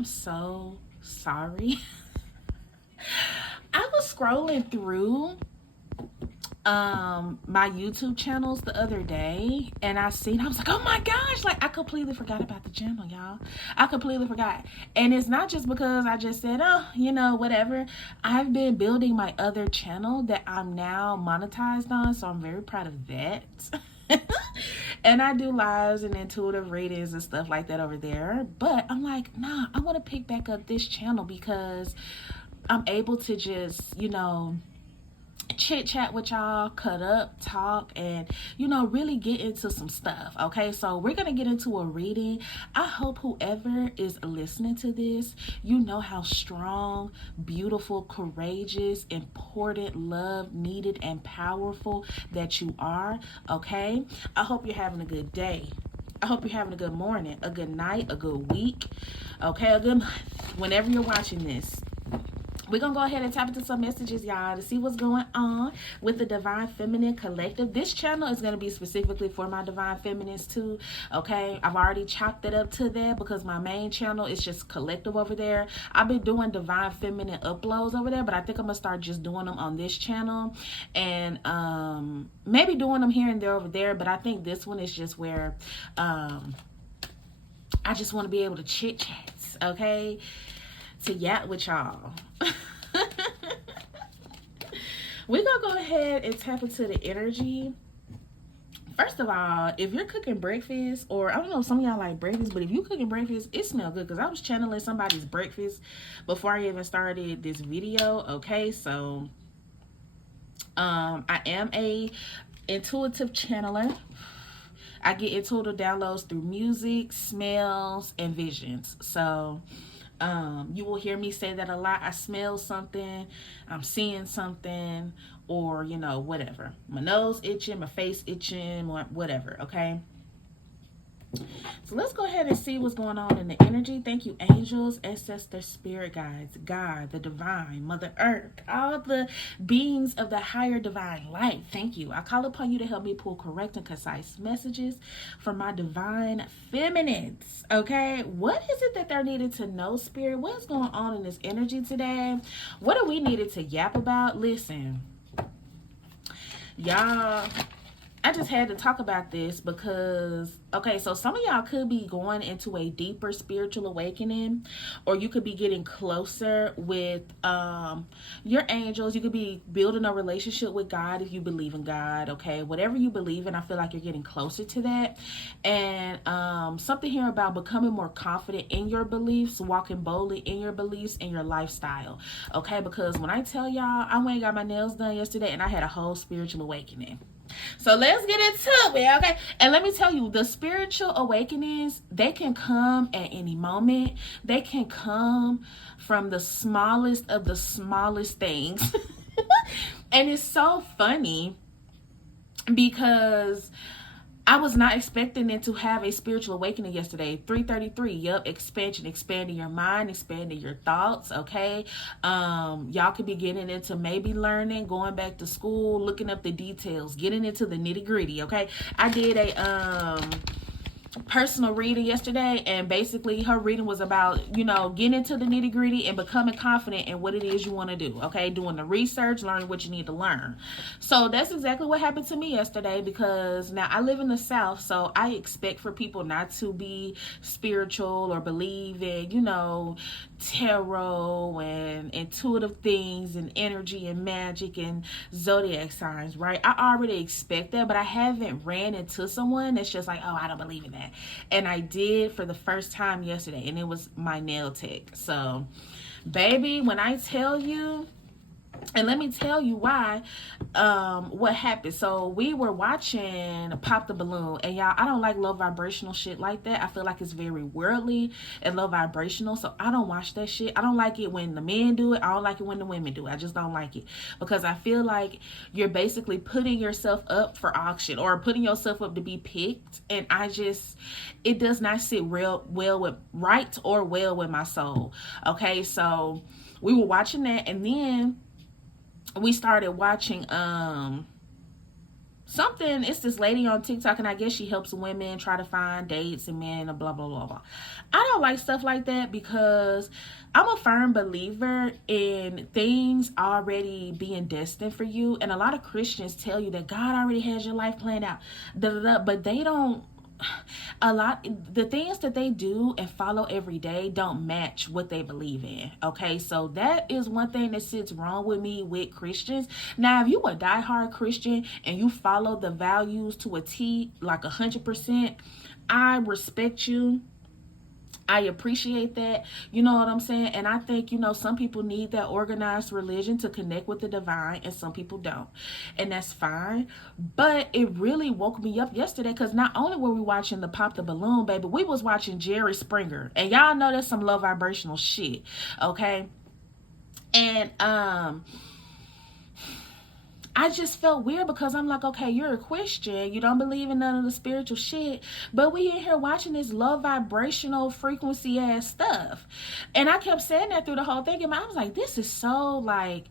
am so sorry. I was scrolling through my YouTube channels the other day, and I was like, oh my gosh, like I completely forgot about the channel, y'all. I completely forgot. And it's not just because I just said, oh, whatever. I've been building my other channel that I'm now monetized on, so I'm very proud of that. And I do lives and intuitive readings and stuff like that over there. But I'm like, nah, I want to pick back up this channel because I'm able to just, chit chat with y'all, cut up, talk, and really get into some stuff. Okay, so we're gonna get into a reading. I hope whoever is listening to this, you know how strong, beautiful, courageous, important, loved, needed, and powerful that you are. Okay, I hope you're having a good day. I hope you're having a good morning, a good night, a good week, okay, a good month, whenever you're watching this. We're going to go ahead and tap into some messages, y'all, to see what's going on with the Divine Feminine Collective. This channel is going to be specifically for my Divine Feminines, too, okay? I've already chopped it up to there because my main channel is just collective over there. I've been doing Divine Feminine uploads over there, but I think I'm going to start just doing them on this channel and maybe doing them here and there over there, but I think this one is just where I just want to be able to chit-chat, okay? To yap with y'all. We're gonna go ahead and tap into the energy. First of all, if you're cooking breakfast, or I don't know if some of y'all like breakfast, but if you cooking breakfast, it smells good because I was channeling somebody's breakfast before I even started this video. Okay, so I am a intuitive channeler. I get intuitive downloads through music, smells, and visions. So you will hear me say that a lot. I smell something, I'm seeing something, or whatever. My nose itching, my face itching, whatever. Okay, so let's go ahead and see what's going on in the energy. Thank you, angels, ancestors, spirit guides, God, the divine, Mother Earth, all the beings of the higher divine light. Thank you. I call upon you to help me pull correct and concise messages for my divine feminines. Okay, what is it that they're needed to know, spirit? What's going on in this energy today? What are we needed to yap about? Listen, y'all, I just had to talk about this because, okay, so some of y'all could be going into a deeper spiritual awakening, or you could be getting closer with your angels. You could be building a relationship with God if you believe in God, okay? Whatever you believe in, I feel like you're getting closer to that. And something here about becoming more confident in your beliefs, walking boldly in your beliefs and your lifestyle, okay? Because when I tell y'all, I went and got my nails done yesterday and I had a whole spiritual awakening. So let's get into it, okay? And let me tell you, the spiritual awakenings, they can come at any moment. They can come from the smallest of the smallest things. And it's so funny because I was not expecting it to have a spiritual awakening yesterday. 333. Yep. Expansion. Expanding your mind. Expanding your thoughts. Okay. Y'all could be getting into maybe learning, going back to school, looking up the details, getting into the nitty gritty. Okay. I did a personal reading yesterday, and basically her reading was about getting into the nitty gritty and becoming confident in what it is you want to do. Okay, doing the research, learning what you need to learn. So that's exactly what happened to me yesterday, because now I live in the South, so I expect for people not to be spiritual or believe in tarot and intuitive things and energy and magic and zodiac signs, right? I already expect that, but I haven't ran into someone that's just like, oh, I don't believe in that. And I did for the first time yesterday, and it was my nail tech. So baby, when I tell you, and let me tell you why, what happened. So we were watching Pop the Balloon, and y'all, I don't like low vibrational shit like that. I feel like it's very worldly and low vibrational, so I don't watch that shit. I don't like it when the men do it. I don't like it when the women do it. I just don't like it, because I feel like you're basically putting yourself up for auction or putting yourself up to be picked, and it does not sit well with my soul. Okay, so we were watching that, and then we started watching something, it's this lady on TikTok, and I guess she helps women try to find dates and men and blah blah blah blah. I don't like stuff like that because I'm a firm believer in things already being destined for you, and a lot of Christians tell you that God already has your life planned out, but they don't. A lot, the things that they do and follow every day don't match what they believe in. Okay, so that is one thing that sits wrong with me with Christians. Now, if you a diehard Christian and you follow the values to a T, like 100%, I respect you. I appreciate that. You know what I'm saying? And I think, some people need that organized religion to connect with the divine, and some people don't. And that's fine. But it really woke me up yesterday because not only were we watching the Pop the Balloon, baby, we was watching Jerry Springer. And y'all know that's some low vibrational shit. Okay? And I just felt weird because I'm like, okay, you're a Christian. You don't believe in none of the spiritual shit. But we in here watching this low vibrational frequency ass stuff. And I kept saying that through the whole thing. And I was like, this is so like,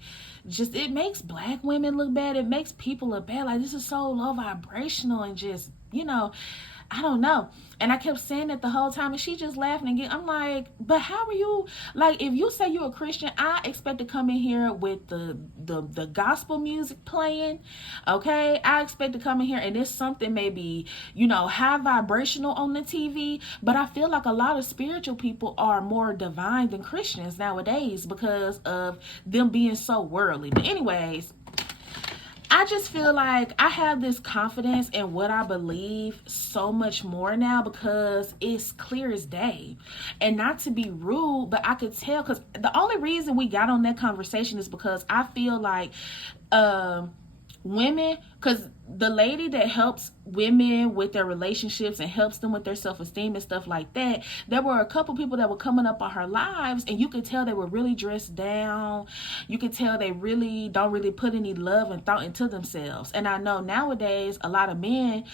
just, it makes black women look bad. It makes people look bad. Like, this is so low vibrational and just, I don't know. And I kept saying that the whole time, and she just laughing again. I'm like, but how are you, like, if you say you're a Christian, I expect to come in here with the gospel music playing, okay? I expect to come in here and it's something maybe, high vibrational on the TV, but I feel like a lot of spiritual people are more divine than Christians nowadays because of them being so worldly. But anyways, I just feel like I have this confidence in what I believe so much more now because it's clear as day. And not to be rude, but I could tell, because the only reason we got on that conversation is because I feel like women, because the lady that helps women with their relationships and helps them with their self-esteem and stuff like that, there were a couple people that were coming up on her lives, and you could tell they were really dressed down. You could tell they really don't really put any love and thought into themselves. And I know nowadays a lot of men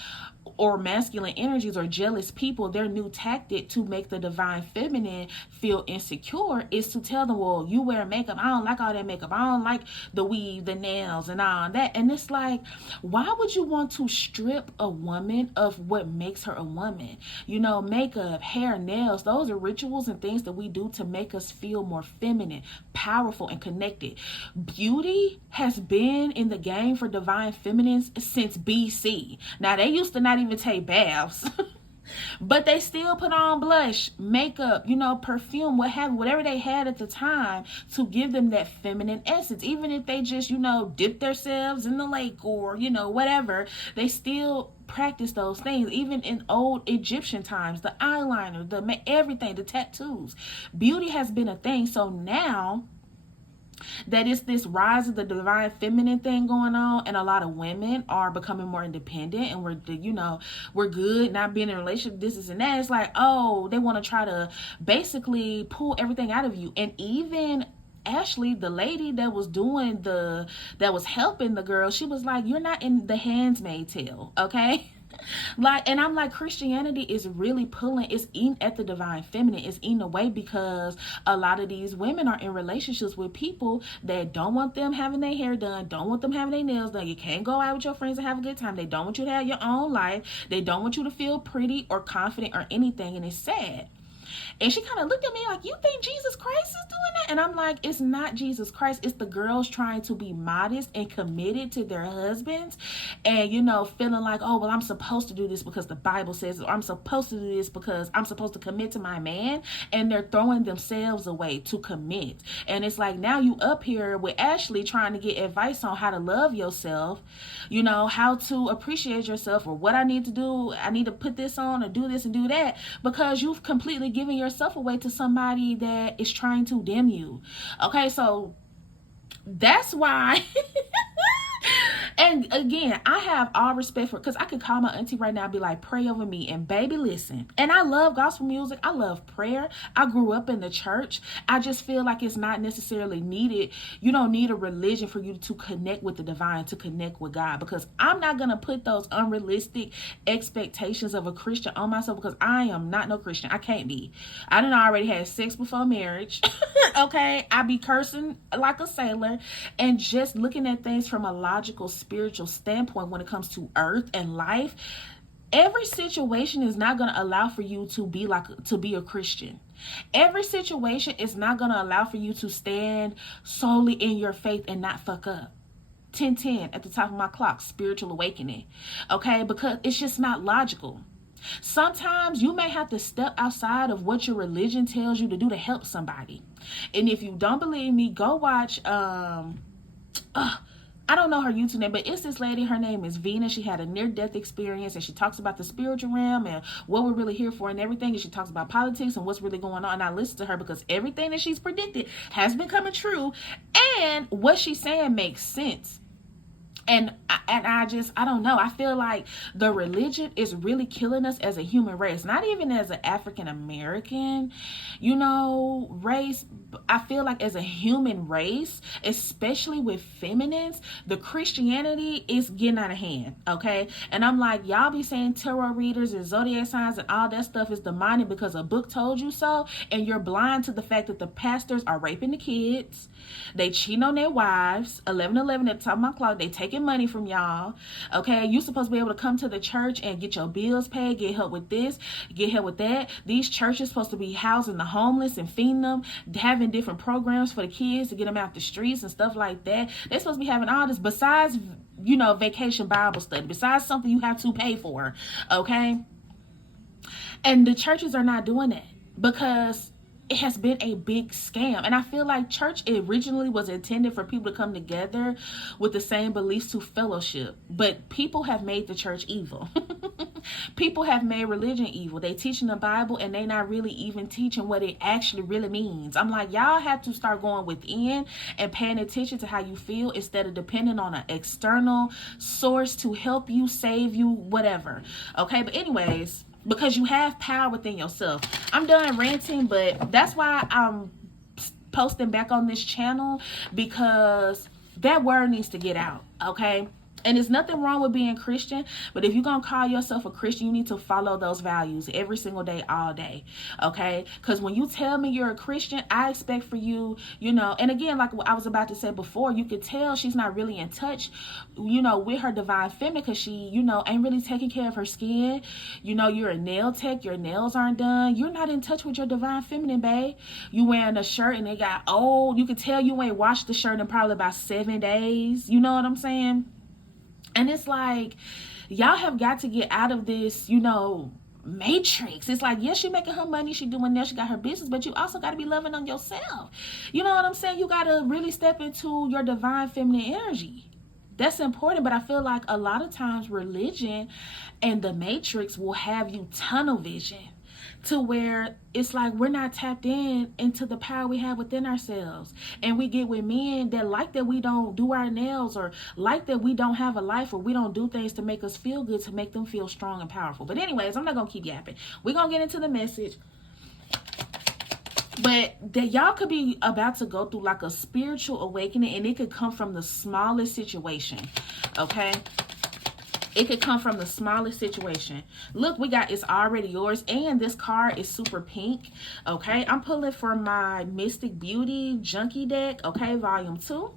or masculine energies or jealous people, their new tactic to make the divine feminine feel insecure is to tell them, well, you wear makeup, I don't like all that makeup, I don't like the weave, the nails and all that. And it's like, why would you want to strip a woman of what makes her a woman? Makeup, hair, nails, those are rituals and things that we do to make us feel more feminine, powerful, and connected. Beauty has been in the game for divine feminines since BC. Now, they used to not even take baths. But they still put on blush, makeup, perfume, whatever they had at the time to give them that feminine essence. Even if they just, dip themselves in the lake or, whatever, they still practice those things. Even in old Egyptian times, the eyeliner, everything, the tattoos. Beauty has been a thing. So now that it's this rise of the divine feminine thing going on, and a lot of women are becoming more independent, and we're good not being in a relationship, this and that. It's like, oh, they want to try to basically pull everything out of you. And even Ashley, the lady that was helping the girl, she was like, you're not in the Handmaid's Tale, okay? And I'm like, Christianity is really it's eating at the divine feminine. It's eating away because a lot of these women are in relationships with people that don't want them having their hair done, don't want them having their nails done. You can't go out with your friends and have a good time. They don't want you to have your own life. They don't want you to feel pretty or confident or anything. And it's sad. And she kind of looked at me like, you think Jesus Christ is doing that? And I'm like, it's not Jesus Christ. It's the girls trying to be modest and committed to their husbands and, feeling like, oh, well, I'm supposed to do this because the Bible says, or I'm supposed to do this because I'm supposed to commit to my man. And they're throwing themselves away to commit. And it's like, now you up here with Ashley trying to get advice on how to love yourself, how to appreciate yourself, or what I need to do. I need to put this on or do this and do that, because you've completely giving yourself away to somebody that is trying to dim you. Okay, so that's why And again, I have all respect for, because I could call my auntie right now and be like, pray over me. And baby, listen. And I love gospel music. I love prayer. I grew up in the church. I just feel like it's not necessarily needed. You don't need a religion for you to connect with the divine, to connect with God. Because I'm not going to put those unrealistic expectations of a Christian on myself, because I am not no Christian. I can't be. I done already had sex before marriage. Okay? I be cursing like a sailor and just looking at things from a logical spiritual standpoint when it comes to earth and life, every situation is not going to allow for you to be a Christian. Every situation is not going to allow for you to stand solely in your faith and not fuck up. 10:10 at the top of my clock, spiritual awakening. Okay, because it's just not logical. Sometimes you may have to step outside of what your religion tells you to do to help somebody. And if you don't believe me, go watch I don't know her YouTube name, but it's this lady. Her name is Venus. She had a near-death experience, and she talks about the spiritual realm and what we're really here for and everything. And she talks about politics and what's really going on. And I listen to her because everything that she's predicted has been coming true, and what she's saying makes sense. And I don't know. I feel like the religion is really killing us as a human race, not even as an African American, race. I feel like as a human race, especially with feminines, the Christianity is getting out of hand. Okay. And I'm like, y'all be saying tarot readers and zodiac signs and all that stuff is demonic because a book told you so. And you're blind to the fact that the pastors are raping the kids. They cheating on their wives. 11:11 at the top of my clock. They taking money from y'all. Okay, you supposed to be able to come to the church and get your bills paid, get help with this, get help with that. These churches supposed to be housing the homeless and feeding them, having different programs for the kids to get them out the streets and stuff like that. They're supposed to be having all this besides vacation Bible study, besides something you have to pay for. Okay, and the churches are not doing that because it has been a big scam. And I feel like church originally was intended for people to come together with the same beliefs to fellowship. But people have made the church evil. People have made religion evil. They teaching the Bible and they not really even teaching what it actually really means. I'm like, y'all have to start going within and paying attention to how you feel instead of depending on an external source to help you, save you, whatever. Okay, but anyways, because you have power within yourself. I'm done ranting, but that's why I'm posting back on this channel, because that word needs to get out, okay? And there's nothing wrong with being Christian, but if you're going to call yourself a Christian, you need to follow those values every single day, all day, okay? Because when you tell me you're a Christian, I expect for you, and again, like I was about to say before, you could tell she's not really in touch, with her divine feminine because she, ain't really taking care of her skin. You're a nail tech, your nails aren't done. You're not in touch with your divine feminine, babe. You wearing a shirt and it got old. You could tell you ain't washed the shirt in probably about 7 days. You know what I'm saying? And it's like, y'all have got to get out of this, matrix. It's like, yes, she making her money, she doing that, she got her business, but you also got to be loving on yourself. You know what I'm saying? You got to really step into your divine feminine energy. That's important, but I feel like a lot of times religion and the matrix will have you tunnel vision to where it's like we're not tapped into the power we have within ourselves. And we get with men that like that we don't do our nails, or like that we don't have a life, or we don't do things to make us feel good, to make them feel strong and powerful. But anyways, I'm not going to keep yapping. We're going to get into the message. But that y'all could be about to go through like a spiritual awakening, and it could come from the smallest situation, okay? It could come from the smallest situation. Look, we got It's Already Yours, and this card is super pink, okay? I'm pulling for my Mystic Beauty Junkie deck, okay, volume 2.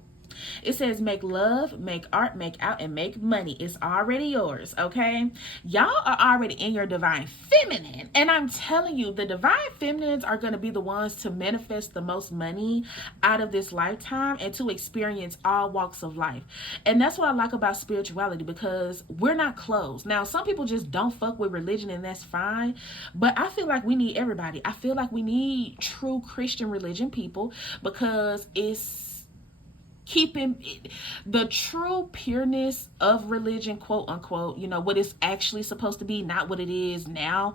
It says, make love, make art, make out, and make money. It's already yours, okay? Y'all are already in your divine feminine. And I'm telling you, the divine feminines are going to be the ones to manifest the most money out of this lifetime and to experience all walks of life. And that's what I like about spirituality, because we're not closed. Now, some people just don't fuck with religion, and that's fine. But I feel like we need everybody. I feel like we need true Christian religion people, because it's keeping the true pureness of religion, quote unquote, what it's actually supposed to be, not what it is now.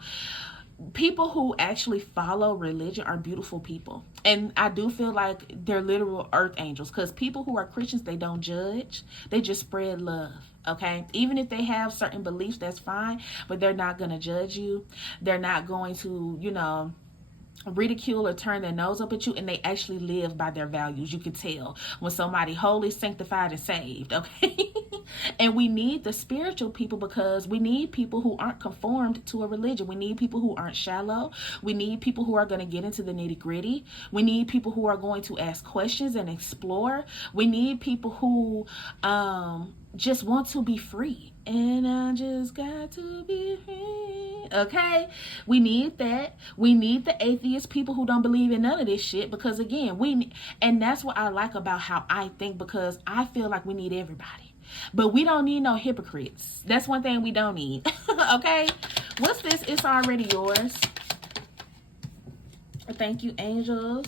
People who actually follow religion are beautiful people. And I do feel like they're literal earth angels, because people who are Christians, they don't judge. They just spread love. Okay, even if they have certain beliefs, that's fine, but they're not going to judge you. They're not going to, ridicule or turn their nose up at you, and they actually live by their values. You can tell when somebody holy, sanctified, and saved, okay? And we need the spiritual people, because we need people who aren't conformed to a religion. We need people who aren't shallow. We need people who are going to get into the nitty-gritty. We need people who are going to ask questions and explore. We need people who just want to be free. And I just got to be free. Okay? We need that. We need the atheist people who don't believe in none of this shit, because again, and that's what I like about how I think, because I feel like we need everybody. But we don't need no hypocrites. That's one thing we don't need. Okay? What's this? It's already yours. Thank you, angels.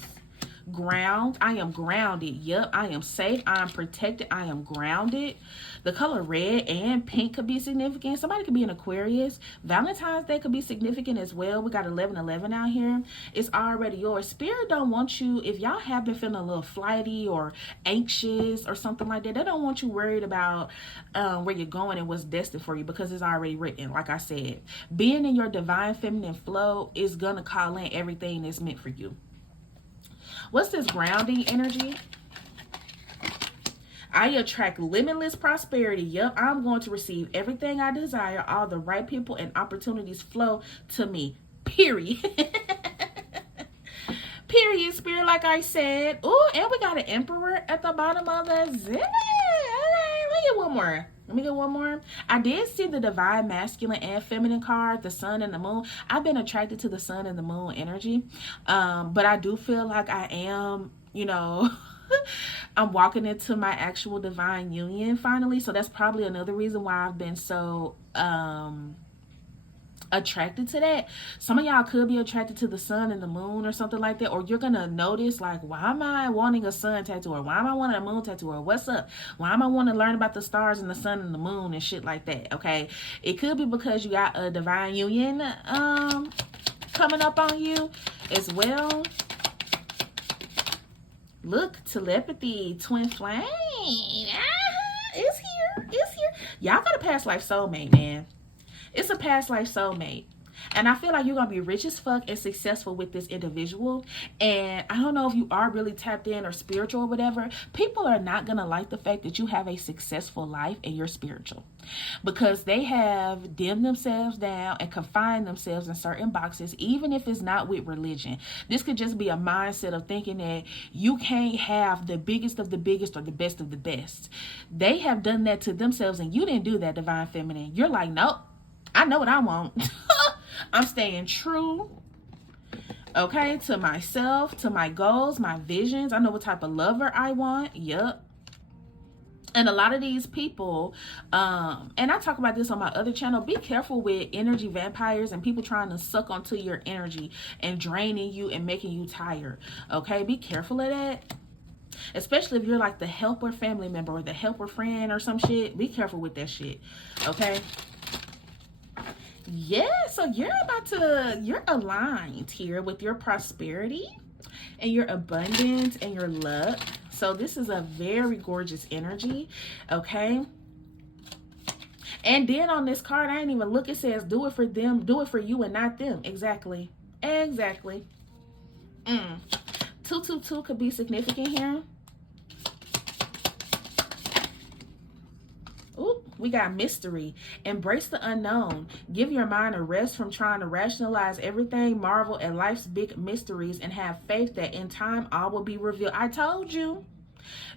Ground. I am grounded. Yep, I am safe. I am protected. I am grounded. The color red and pink could be significant. Somebody could be an Aquarius. Valentine's Day could be significant as well. We got 1111 out here. It's already yours. Spirit don't want you, if y'all have been feeling a little flighty or anxious or something like that, they don't want you worried about where you're going and what's destined for you, because it's already written. Like I said, being in your divine feminine flow is gonna call in everything that's meant for you. What's this grounding energy? I attract limitless prosperity. Yep, I'm going to receive everything I desire. All the right people and opportunities flow to me. Period. Period, Spirit, like I said. Oh, and we got an Emperor at the bottom of the zip. Okay, let me get one more. I did see the divine masculine and feminine card, the sun and the moon. I've been attracted to the sun and the moon energy. But I do feel like I am, I'm walking into my actual divine union finally. So that's probably another reason why I've been so attracted to that. Some of y'all could be attracted to the sun and the moon or something like that, or you're gonna notice like, why am I wanting a sun tattoo, or why am I wanting a moon tattoo, or what's up, why am I wanting to learn about the stars and the sun and the moon and shit like that. Okay, it could be because you got a divine union coming up on you as well. Look, telepathy, twin flame. It's here. Y'all got a past life soulmate, man. It's a past life soulmate. And I feel like you're going to be rich as fuck and successful with this individual. And I don't know if you are really tapped in or spiritual or whatever. People are not going to like the fact that you have a successful life and you're spiritual, because they have dimmed themselves down and confined themselves in certain boxes, even if it's not with religion. This could just be a mindset of thinking that you can't have the biggest of the biggest or the best of the best. They have done that to themselves, and you didn't do that, divine feminine. You're like, nope. I know what I want. I'm staying true, okay, to myself, to my goals, my visions. I know what type of lover I want. Yep. And a lot of these people, and I talk about this on my other channel, be careful with energy vampires and people trying to suck onto your energy and draining you and making you tired. Okay, be careful of that. Especially if you're like the helper family member or the helper friend or some shit. Be careful with that shit. Okay. Yeah, so you're aligned here with your prosperity and your abundance and your luck. So this is a very gorgeous energy, okay? And then on this card, I ain't even look, it says do it for them, do it for you and not them. Exactly. 222 could be significant here. Ooh, we got mystery. Embrace the unknown. Give your mind a rest from trying to rationalize everything, marvel at life's big mysteries, and have faith that in time all will be revealed. I told you.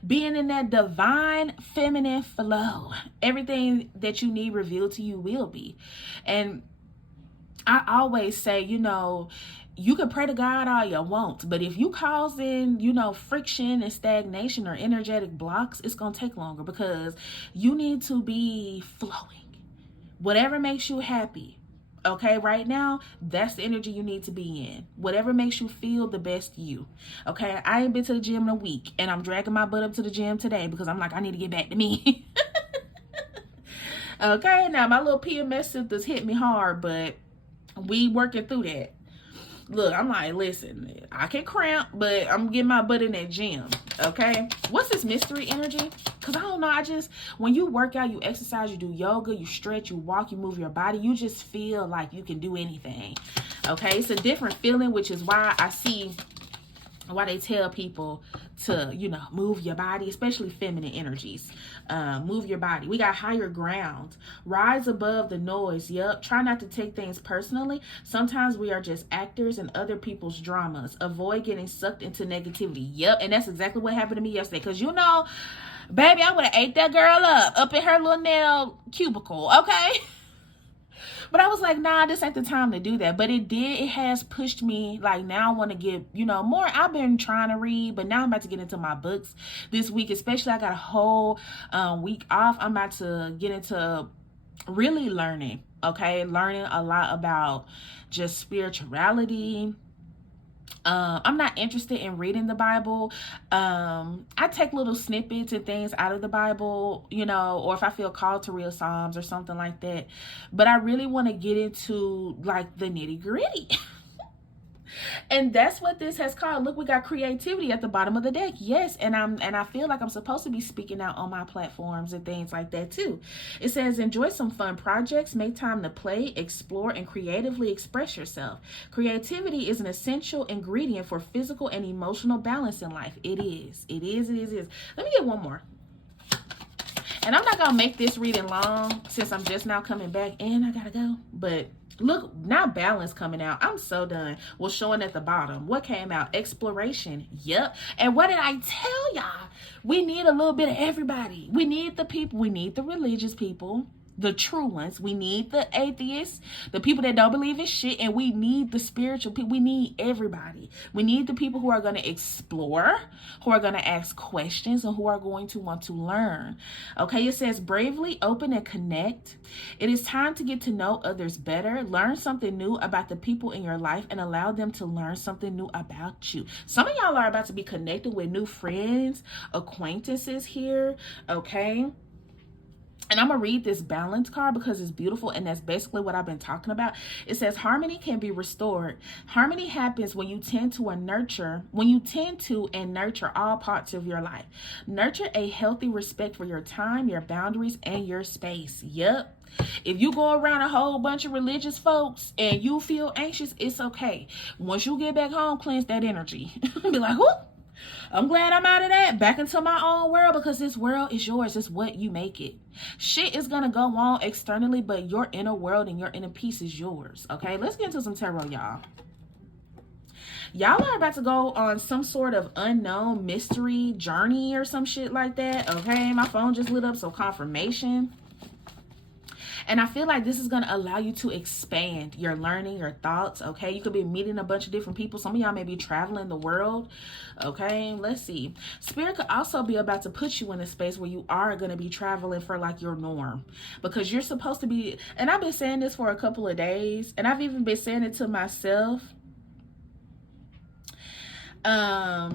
Being in that divine feminine flow, everything that you need revealed to you will be. And I always say, you can pray to God all you want, but if you causing, friction and stagnation or energetic blocks, it's going to take longer, because you need to be flowing. Whatever makes you happy. Okay, right now, that's the energy you need to be in. Whatever makes you feel the best you. Okay, I ain't been to the gym in a week, and I'm dragging my butt up to the gym today because I'm like, I need to get back to me. Okay, now my little PMS symptoms hit me hard, but we working through that. Look, I'm like, listen, I can cramp, but I'm getting my butt in that gym, okay? What's this mystery energy? Because I don't know, when you work out, you exercise, you do yoga, you stretch, you walk, you move your body, you just feel like you can do anything, okay? It's a different feeling, which is why I see why they tell people to, move your body, especially feminine energies. Move your body. We got higher ground. Rise above the noise. Yep. Try not to take things personally. Sometimes we are just actors in other people's dramas. Avoid getting sucked into negativity. Yep. And that's exactly what happened to me yesterday. Because, baby, I would have ate that girl up in her little nail cubicle. Okay. But I was like, nah, this ain't the time to do that. But it has pushed me. Like, now I want to get, more. I've been trying to read, but now I'm about to get into my books this week. Especially, I got a whole week off. I'm about to get into really learning, okay? Learning a lot about just spirituality. I'm not interested in reading the Bible. I take little snippets and things out of the Bible, or if I feel called to read Psalms or something like that. But I really want to get into like the nitty gritty. And that's what this has called. Look, we got creativity at the bottom of the deck. Yes, and I feel like I'm supposed to be speaking out on my platforms and things like that too. It says, enjoy some fun projects, make time to play, explore, and creatively express yourself. Creativity is an essential ingredient for physical and emotional balance in life. It is. It is. Let me get one more. And I'm not going to make this reading long since I'm just now coming back and I got to go. But look, now balance coming out. I'm so done. Well, showing at the bottom. What came out? Exploration. Yep. And what did I tell y'all? We need a little bit of everybody. We need the people. We need the religious people. The true ones. We need the atheists, the people that don't believe in shit, and we need the spiritual people. We need everybody. We need the people who are going to explore, who are going to ask questions, and who are going to want to learn. Okay, it says bravely open and connect. It is time to get to know others better. Learn something new about the people in your life and allow them to learn something new about you. Some of y'all are about to be connected with new friends, acquaintances here, okay? And I'm going to read this balance card because it's beautiful, and that's basically what I've been talking about. It says harmony can be restored. Harmony happens when you tend to and nurture all parts of your life. Nurture a healthy respect for your time, your boundaries, and your space. Yep. If you go around a whole bunch of religious folks and you feel anxious, it's okay. Once you get back home, cleanse that energy. Be like, whoo. I'm glad I'm out of that, back into my own world, because this world is yours. It's what you make it. Shit is going to go on externally, but your inner world and your inner peace is yours. Okay, let's get into some tarot, y'all. Y'all are about to go on some sort of unknown mystery journey or some shit like that. Okay, my phone just lit up, so confirmation. And I feel like this is going to allow you to expand your learning, your thoughts, okay? You could be meeting a bunch of different people. Some of y'all may be traveling the world, okay? Let's see. Spirit could also be about to put you in a space where you are going to be traveling for like your norm. Because you're supposed to be, and I've been saying this for a couple of days, and I've even been saying it to myself. That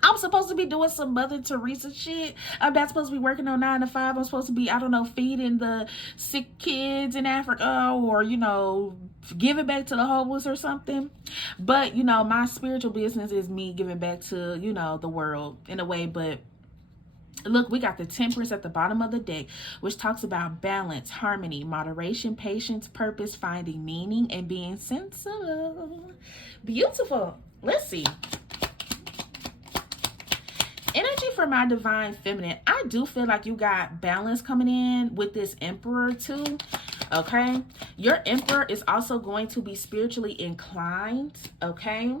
I'm supposed to be doing some Mother Teresa shit. I'm not supposed to be working on 9 to 5. I'm supposed to be, feeding the sick kids in Africa or, giving back to the homeless or something. But, my spiritual business is me giving back to, the world in a way. But look, we got the Temperance at the bottom of the deck, which talks about balance, harmony, moderation, patience, purpose, finding meaning, and being sensible. Beautiful. Let's see. Energy for my divine feminine. I do feel like you got balance coming in with this Emperor too. Okay. Your Emperor is also going to be spiritually inclined. Okay.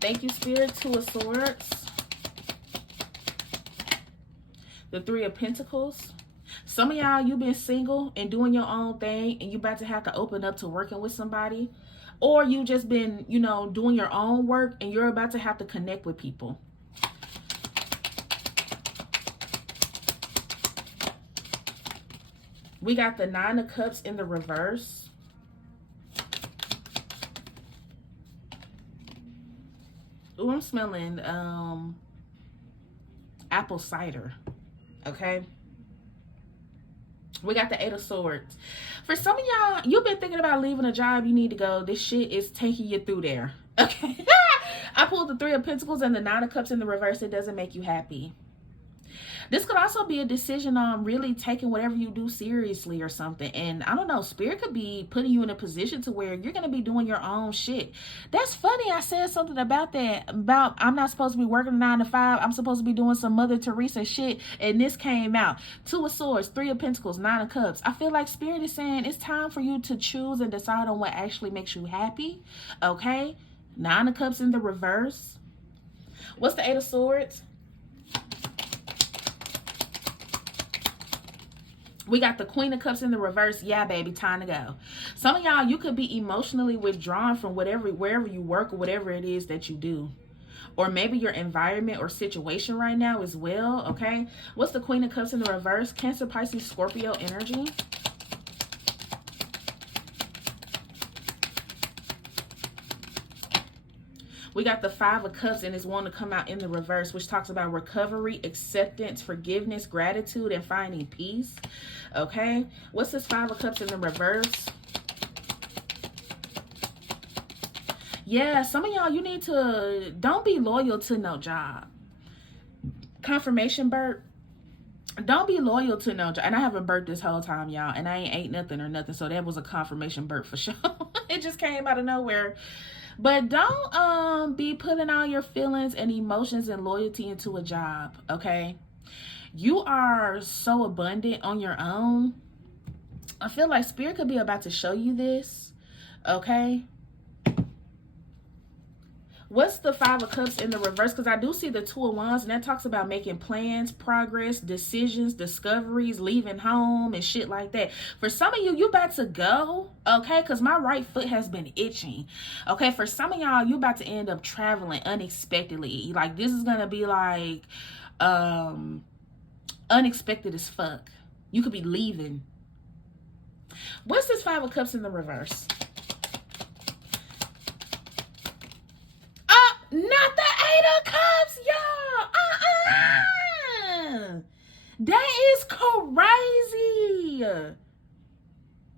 Thank you, Spirit. 2 of Swords. The 3 of Pentacles. Some of y'all, you've been single and doing your own thing, and you about to have to open up to working with somebody. Or you just been, doing your own work, and you're about to have to connect with people. We got the 9 of Cups in the reverse. Ooh, I'm smelling apple cider. Okay. We got the 8 of Swords. For some of y'all, you've been thinking about leaving a job. You need to go. This shit is taking you through there. Okay. I pulled the 3 of Pentacles and the 9 of Cups in the reverse. It doesn't make you happy. This could also be a decision on really taking whatever you do seriously or something. And I don't know, spirit could be putting you in a position to where you're going to be doing your own shit. That's funny. I said something about that, about I'm not supposed to be working 9 to 5. I'm supposed to be doing some Mother Teresa shit. And this came out. 2 of Swords, 3 of Pentacles, 9 of Cups. I feel like spirit is saying it's time for you to choose and decide on what actually makes you happy. Okay? 9 of Cups in the reverse. What's the 8 of Swords? We got the Queen of Cups in the reverse. Yeah, baby, time to go. Some of y'all, you could be emotionally withdrawn from wherever you work or whatever it is that you do. Or maybe your environment or situation right now as well, okay? What's the Queen of Cups in the reverse? Cancer, Pisces, Scorpio energy. We got the 5 of Cups, and it's one to come out in the reverse, which talks about recovery, acceptance, forgiveness, gratitude, and finding peace. Okay? What's this 5 of Cups in the reverse? Yeah, some of y'all, you need to, don't be loyal to no job. Confirmation burp. Don't be loyal to no job. And I haven't burped this whole time, y'all. And I ain't ate nothing or nothing. So that was a confirmation burp for sure. It just came out of nowhere. But don't be putting all your feelings and emotions and loyalty into a job, okay? You are so abundant on your own. I feel like spirit could be about to show you this, okay? What's the 5 of Cups in the reverse? Because I do see the 2 of Wands, and that talks about making plans, progress, decisions, discoveries, leaving home, and shit like that. For some of you, you about to go, okay? Because my right foot has been itching, okay? For some of y'all, you about to end up traveling unexpectedly. Like, this is going to be like unexpected as fuck. You could be leaving. What's this 5 of Cups in the reverse? Not the 8 of Cups, y'all. That is crazy.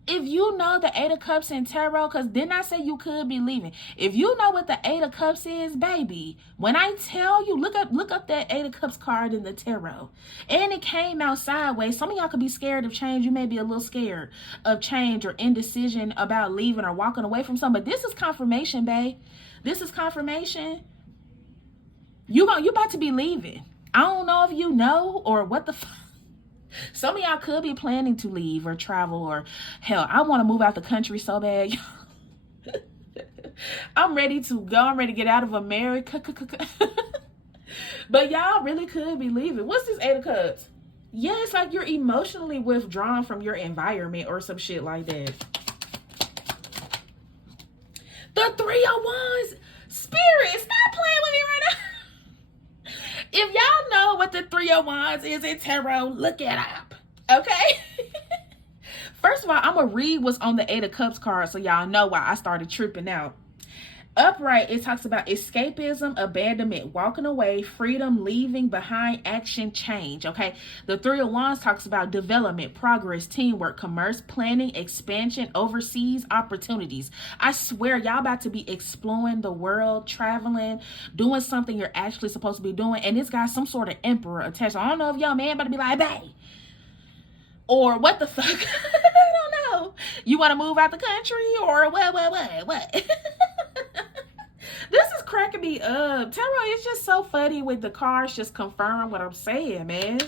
If you know the 8 of Cups in tarot, because didn't I say you could be leaving? If you know what the 8 of Cups is, baby, when I tell you, look up that 8 of Cups card in the tarot. And it came out sideways. Some of y'all could be scared of change. You may be a little scared of change or indecision about leaving or walking away from something. But this is confirmation, babe. This is confirmation. You about to be leaving. I don't know if you know or what the fuck. Some of y'all could be planning to leave or travel, or hell, I want to move out the country so bad. I'm ready to go. I'm ready to get out of America. But y'all really could be leaving. What's this 8 of Cups? Yeah, it's like you're emotionally withdrawn from your environment or some shit like that. The 3 of Wands. Spirit, stop playing with me right now. If y'all know what the 3 of Wands is in tarot, look it up. Okay? First of all, I'm going to read what's on the 8 of Cups card so y'all know why I started tripping out. Upright, it talks about escapism, abandonment, walking away, freedom, leaving behind, action, change, okay? The 3 of Wands talks about development, progress, teamwork, commerce, planning, expansion, overseas, opportunities. I swear, y'all about to be exploring the world, traveling, doing something you're actually supposed to be doing, and it's got some sort of emperor attached. I don't know if y'all man about to be like, bae, or what the fuck? I don't know. You want to move out the country, or what? This is cracking me up. Tarot is just so funny with the cards just confirm what I'm saying, man.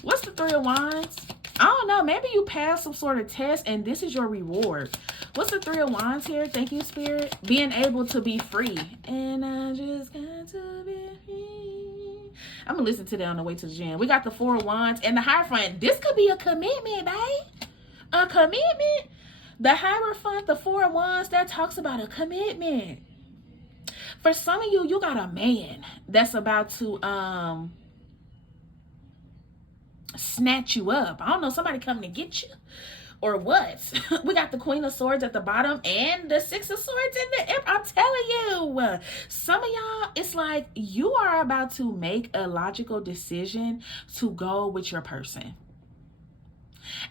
What's the 3 of Wands? I don't know. Maybe you passed some sort of test and this is your reward. What's the 3 of Wands here? Thank you, Spirit. Being able to be free. And I just got to be free. I'm going to listen to that on the way to the gym. We got the 4 of Wands and the Hierophant. This could be a commitment, babe. A commitment. The Hierophant, the 4 of Wands, that talks about a commitment. For some of you, you got a man that's about to snatch you up. I don't know, somebody coming to get you or what. We got the Queen of Swords at the bottom and the 6 of Swords in the, I'm telling you, some of y'all, it's like you are about to make a logical decision to go with your person.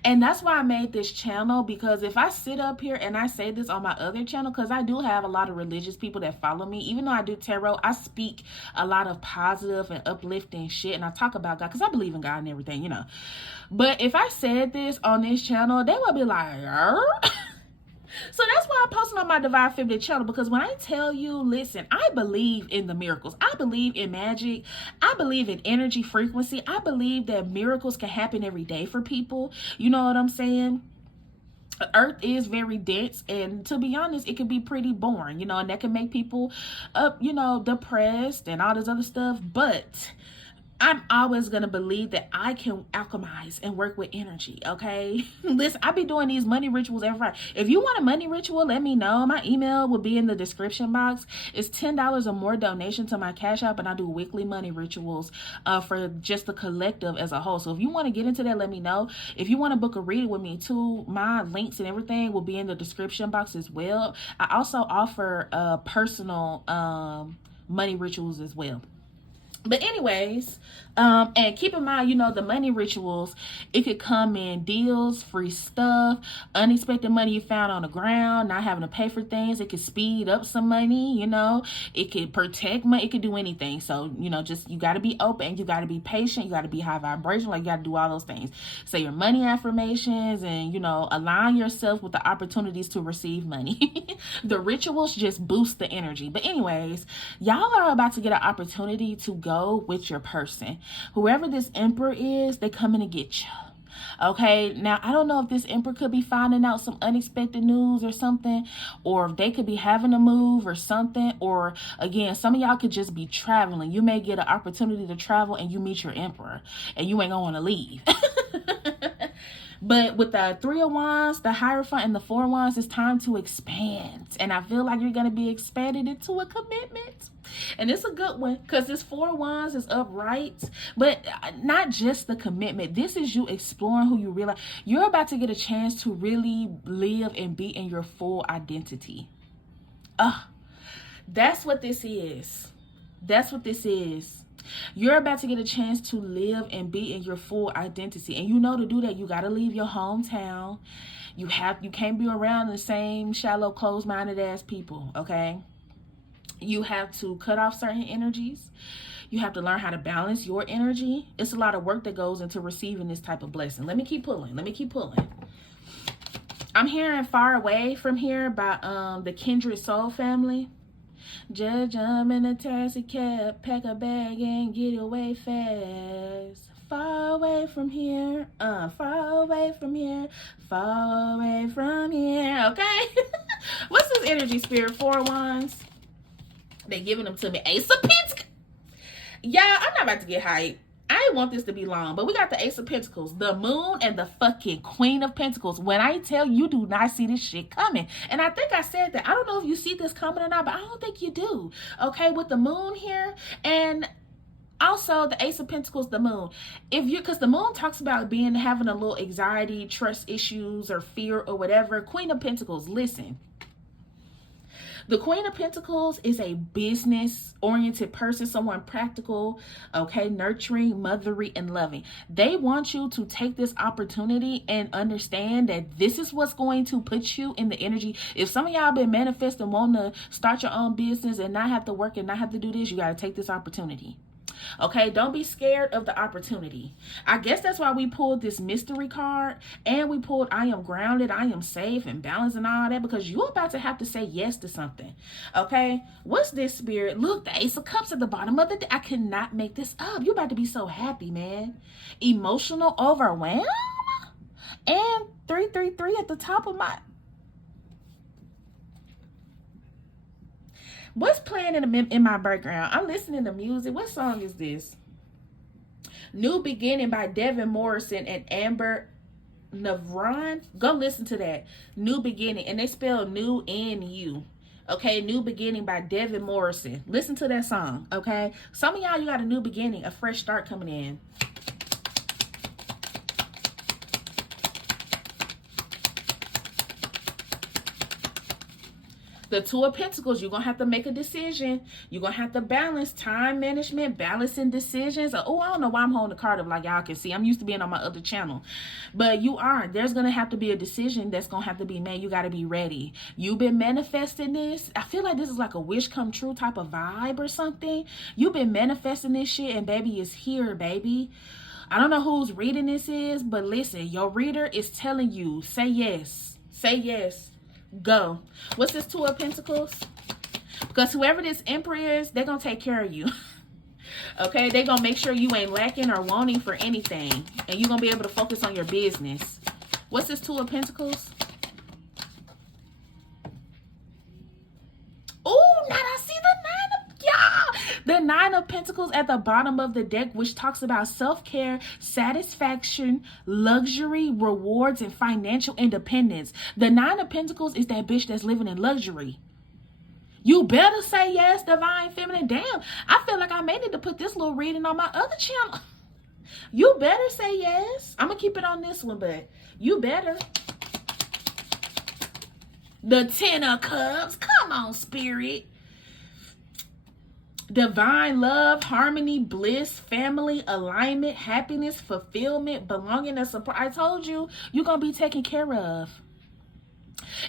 And that's why I made this channel, because if I sit up here and I say this on my other channel, because I do have a lot of religious people that follow me, even though I do tarot, I speak a lot of positive and uplifting shit, and I talk about God because I believe in God and everything, you know. But if I said this on this channel, they would be like, So that's why I'm posting on my Divine Feminine channel, because when I tell you, listen, I believe in the miracles. I believe in magic. I believe in energy frequency. I believe that miracles can happen every day for people. You know what I'm saying? Earth is very dense, and to be honest, it can be pretty boring, you know, and that can make people you know, depressed and all this other stuff. But I'm always going to believe that I can alchemize and work with energy, okay? Listen, I be doing these money rituals every Friday. If you want a money ritual, let me know. My email will be in the description box. It's $10 or more donation to my Cash App, and I do weekly money rituals for just the collective as a whole. So if you want to get into that, let me know. If you want to book a reading with me too, my links and everything will be in the description box as well. I also offer personal money rituals as well. But anyways, and keep in mind, you know, the money rituals, it could come in deals, free stuff, unexpected money you found on the ground, not having to pay for things. It could speed up some money, you know, it could protect money, it could do anything. So, you know, just, you got to be open, you got to be patient, you got to be high vibration, like you got to do all those things. Say your money affirmations and, you know, align yourself with the opportunities to receive money. The rituals just boost the energy. But anyways, y'all are about to get an opportunity to go with your person. Whoever this emperor is, they coming to get you. Okay, now I don't know if this emperor could be finding out some unexpected news or something, or if they could be having to move or something, or again, some of y'all could just be traveling. You may get an opportunity to travel and you meet your emperor and you ain't gonna want to leave. But with the Three of Wands, the Hierophant, and the Four of Wands, it's time to expand. And I feel like you're going to be expanded into a commitment. And it's a good one, because this Four of Wands is upright. But not just the commitment. This is you exploring who you realize. You're about to get a chance to really live and be in your full identity. That's what this is. That's what this is. You're about to get a chance to live and be in your full identity. And you know, to do that, you got to leave your hometown. You can't be around the same shallow, closed-minded ass people, okay? You have to cut off certain energies. You have to learn how to balance your energy. It's a lot of work that goes into receiving this type of blessing. Let me keep pulling. Let me keep pulling. I'm hearing Far Away from Here by the Kindred Soul family. Just jump in a taxi cab, pack a bag and get away fast. Far away from here, far away from here, far away from here, okay? What's this energy, Spirit? Four of Wands. They giving them to me. Ace of Pentacles. Yeah, I'm not about to get hyped. I didn't want this to be long, but we got the Ace of Pentacles, the Moon, and the fucking Queen of Pentacles. When I tell you, do not see this shit coming. And I think I said that. I don't know if you see this coming or not, but I don't think you do. Okay, with the Moon here, and also the Ace of Pentacles, the Moon. Because the Moon talks about having a little anxiety, trust issues, or fear, or whatever. Queen of Pentacles, listen. The Queen of Pentacles is a business-oriented person, someone practical, okay, nurturing, mothery, and loving. They want you to take this opportunity and understand that this is what's going to put you in the energy. If some of y'all been manifesting, wanting to start your own business and not have to work and not have to do this, you got to take this opportunity. Okay, don't be scared of the opportunity. I guess that's why we pulled this mystery card, and we pulled I am grounded, I am safe and balanced and all that, because you're about to have to say yes to something. Okay, what's this, Spirit? Look, the Ace of Cups at the bottom of the deck. I cannot make this up. You're about to be so happy, man. Emotional overwhelm, and 333 at the top of my... What's playing in my background? I'm listening to music. What song is this? New Beginning by Devin Morrison and Amber Navran. Go listen to that. New Beginning. And they spell new and you. Okay, New Beginning by Devin Morrison. Listen to that song, okay? Some of y'all, you got a new beginning, a fresh start coming in. The Two of Pentacles, you're going to have to make a decision. You're going to have to balance time management, balancing decisions. Oh, I don't know why I'm holding the card up like y'all can see. I'm used to being on my other channel. But you aren't. There's going to have to be a decision that's going to have to be made. You got to be ready. You've been manifesting this. I feel like this is like a wish come true type of vibe or something. You've been manifesting this shit and baby is here, baby. I don't know whose reading this is, but listen, your reader is telling you, say yes. Say yes. Go. What's this Two of Pentacles? Because whoever this Emperor is, they're going to take care of you. Okay? They're going to make sure you ain't lacking or wanting for anything. And you're going to be able to focus on your business. What's this Two of Pentacles? Oh, now I see the the Nine of Pentacles at the bottom of the deck, which talks about self-care, satisfaction, luxury, rewards, and financial independence. The Nine of Pentacles is that bitch that's living in luxury. You better say yes, Divine Feminine. Damn, I feel like I may need to put this little reading on my other channel. You better say yes. I'm going to keep it on this one, but you better. The Ten of Cups. Come on, Spirit. Divine love, harmony, bliss, family, alignment, happiness, fulfillment, belonging, and support. I told you, you're going to be taken care of.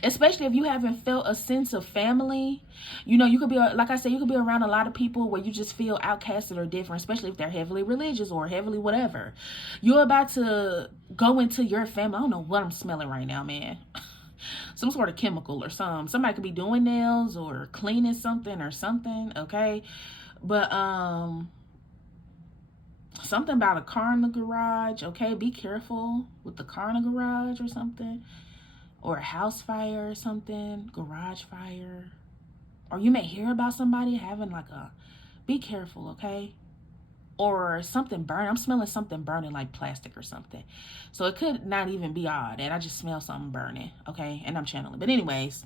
Especially if you haven't felt a sense of family. You know, you could be, like I said, you could be around a lot of people where you just feel outcasted or different, especially if they're heavily religious or heavily whatever. You're about to go into your family. I don't know what I'm smelling right now, man. Some sort of chemical or something. Somebody could be doing nails or cleaning something or something, okay? But something about a car in the garage, okay? Be careful with the car in the garage or something. Or a house fire or something, garage fire. Or you may hear about somebody having like a, be careful, okay? Or something burn. I'm smelling something burning like plastic or something. So it could not even be all that. I just smell something burning, okay? And I'm channeling. But anyways,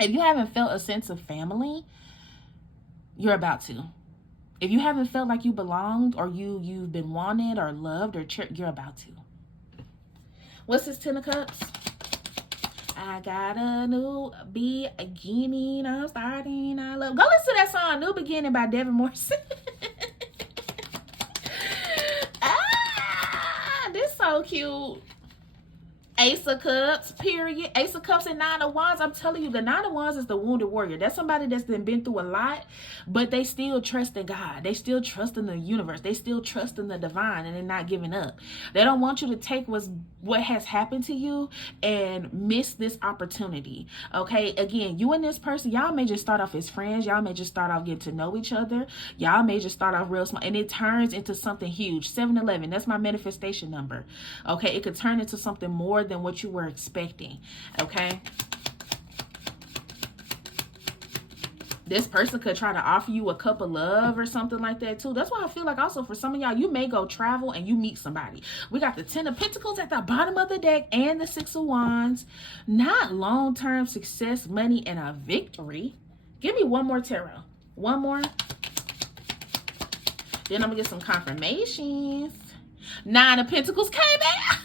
if you haven't felt a sense of family, you're about to. If you haven't felt like you belonged or you've been wanted or loved or cheered, you're about to. What's this Ten of Cups? I got a new beginning. I'm starting. I love. Go listen to that song, New Beginning by Devin Morrison. This so cute. Ace of Cups, period. Ace of Cups and Nine of Wands. I'm telling you, the Nine of Wands is the wounded warrior. That's somebody that's been through a lot, but they still trust in God. They still trust in the universe. They still trust in the divine, and they're not giving up. They don't want you to take what has happened to you and miss this opportunity. Okay, again, you and this person, y'all may just start off as friends. Y'all may just start off getting to know each other. Y'all may just start off real small, and it turns into something huge. 711, that's my manifestation number. Okay, it could turn into something more than what you were expecting. Okay, this person could try to offer you a cup of love or something like that too. That's why I feel like also for some of y'all, you may go travel and you meet somebody. We got the Ten of Pentacles at the bottom of the deck and the Six of Wands. Not long-term success, money, and a victory. Give me one more tarot. One more. Then I'm gonna get some confirmations. Nine of Pentacles came back.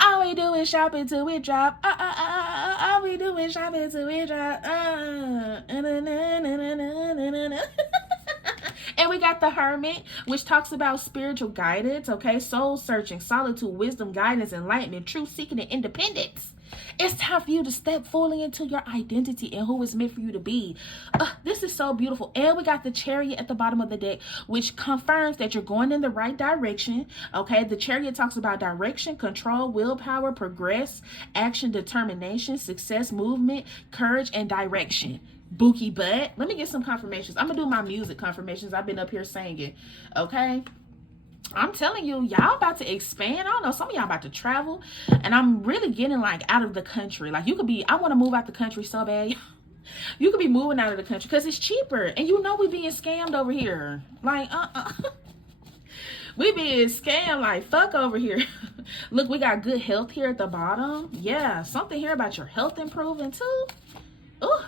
All we do is shop until we drop. All we do is shop until we drop. And we got the Hermit, which talks about spiritual guidance, okay? Soul searching, solitude, wisdom, guidance, enlightenment, truth seeking, and independence. It's time for you to step fully into your identity and who is meant for you to be. This is so beautiful. And we got the Chariot at the bottom of the deck, which confirms that you're going in the right direction. Okay, the Chariot talks about direction, control, willpower, progress, action, determination, success, movement, courage, and direction. Bookie butt. Let me get some confirmations. I'm gonna do my music confirmations. I've been up here singing. Okay, I'm telling you, y'all about to expand. I don't know, some of y'all about to travel, and I'm really getting like out of the country. Like you could be, I want to move out the country so bad. You could be moving out of the country because it's cheaper, and you know we being scammed over here. Like we being scammed like fuck over here. Look, we got good health here at the bottom. Yeah, something here about your health improving too. Ooh.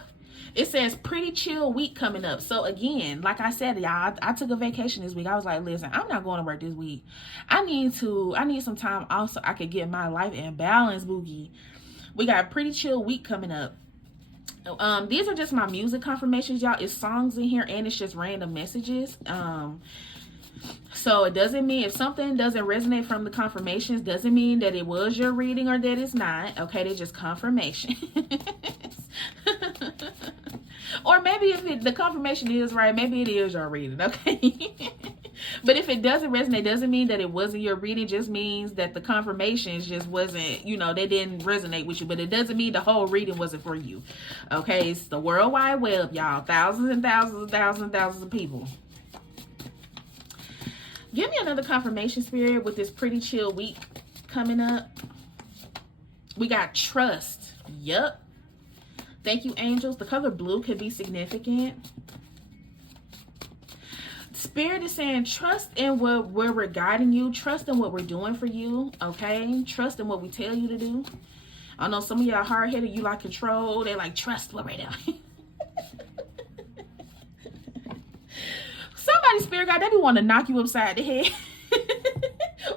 It says pretty chill week coming up. So again, like I said, y'all, I took a vacation this week. I was like, listen, I'm not going to work this week. I need some time off so I could get my life in balance, boogie. We got a pretty chill week coming up. These are just my music confirmations, y'all. It's songs in here and it's just random messages. So it doesn't mean, if something doesn't resonate from the confirmations, doesn't mean that it was your reading or that it's not. Okay, they're just confirmation. Or maybe if the confirmation is right, maybe it is your reading, okay? But if it doesn't resonate, doesn't mean that it wasn't your reading. Just means that the confirmations just wasn't, you know, they didn't resonate with you. But it doesn't mean the whole reading wasn't for you. Okay, it's the World Wide Web, y'all. Thousands and thousands and thousands and thousands of people. Give me another confirmation, Spirit, with this pretty chill week coming up. We got trust. Yup. Thank you, angels. The color blue could be significant. Spirit is saying trust in where we're guiding you. Trust in what we're doing for you. Okay? Trust in what we tell you to do. I know some of y'all hard-headed. You like control. They like, trust what we're doing. Somebody, Spirit God, they be want to knock you upside the head.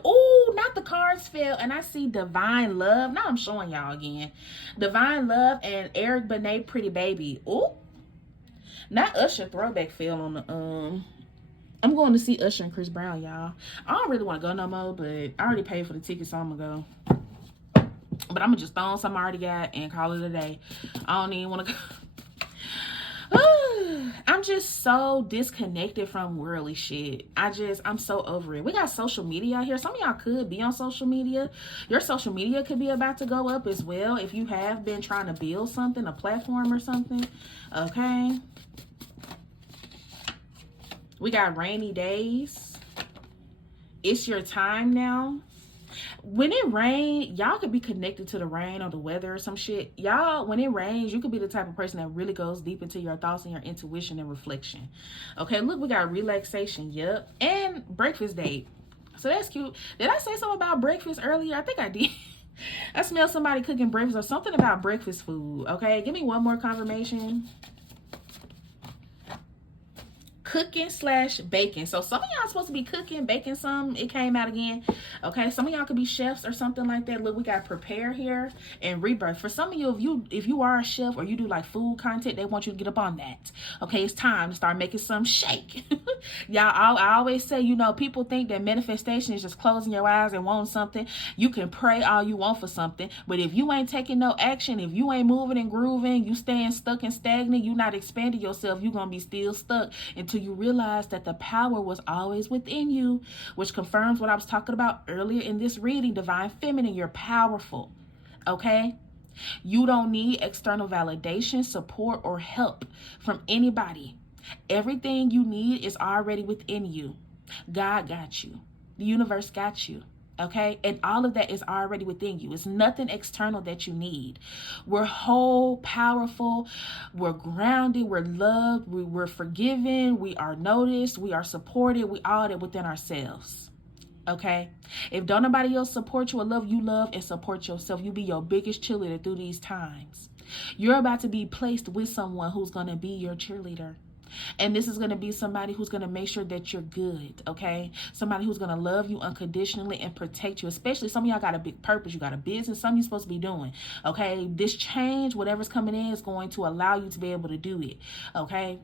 Oh, not the cards fell. And I see divine love. Now I'm showing y'all again. Divine love and Eric Benet, pretty baby. Oh, not Usher throwback fell on the I'm going to see Usher and Chris Brown, y'all. I don't really want to go no more, but I already paid for the ticket, so I'm gonna go. But I'm gonna just throw on something I already got and call it a day. I don't even want to go. I'm just so disconnected from worldly shit. I'm so over it. We got social media out here. Some of y'all could be on social media. Your social media could be about to go up as well if you have been trying to build something, a platform or something. Okay. We got rainy days. It's your time now. When it rains, y'all could be connected to the rain or the weather or some shit. Y'all, when it rains, you could be the type of person that really goes deep into your thoughts and your intuition and reflection. Okay, look, we got relaxation, yep, and breakfast date. So that's cute. Did I say something about breakfast earlier? I think I did. I smell somebody cooking breakfast or something about breakfast food. Okay, give me one more confirmation. Cooking / baking. So some of y'all supposed to be cooking, baking some. It came out again. Okay, some of y'all could be chefs or something like that. Look, we got prepare here and rebirth. For some of you, if you are a chef or you do like food content, they want you to get up on that. Okay, it's time to start making some shake. Y'all, I always say, you know, people think that manifestation is just closing your eyes and wanting something. You can pray all you want for something, but if you ain't taking no action, if you ain't moving and grooving, you staying stuck and stagnant, you not expanding yourself, you gonna be still stuck until you realize that the power was always within you, which confirms what I was talking about earlier in this reading. Divine feminine, you're powerful. Okay, you don't need external validation, support, or help from anybody. Everything you need is already within you. God got you. The universe got you. Okay, and all of that is already within you. It's nothing external that you need. We're whole, powerful, we're grounded, we're loved, we're forgiven, we are noticed, we are supported, we all that within ourselves. Okay, if don't nobody else support you or love you, love and support yourself. You be your biggest cheerleader through these times. You're about to be placed with someone who's going to be your cheerleader. And this is going to be somebody who's going to make sure that you're good, okay? Somebody who's going to love you unconditionally and protect you. Especially some of y'all got a big purpose. You got a business, something you're supposed to be doing, okay? This change, whatever's coming in, is going to allow you to be able to do it, okay?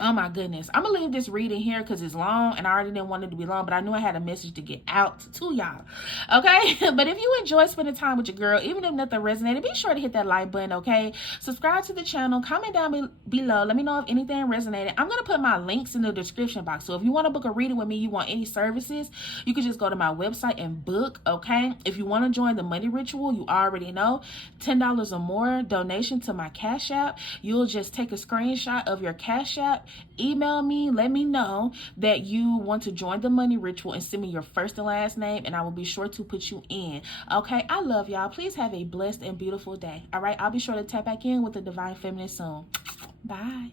Oh my goodness. I'm going to leave this reading here because it's long and I already didn't want it to be long, but I knew I had a message to get out to y'all. Okay. But if you enjoy spending time with your girl, even if nothing resonated, be sure to hit that like button. Okay. Subscribe to the channel. Comment down below. Let me know if anything resonated. I'm going to put my links in the description box. So if you want to book a reading with me, you want any services, you can just go to my website and book. Okay. If you want to join the money ritual, you already know, $10 or more donation to my Cash App. You'll just take a screenshot of your Cash App, email me, let me know that you want to join the money ritual and send me your first and last name and I will be sure to put you in. Okay, I love y'all. Please have a blessed and beautiful day. All right, I'll be sure to tap back in with the Divine Feminine soon. Bye.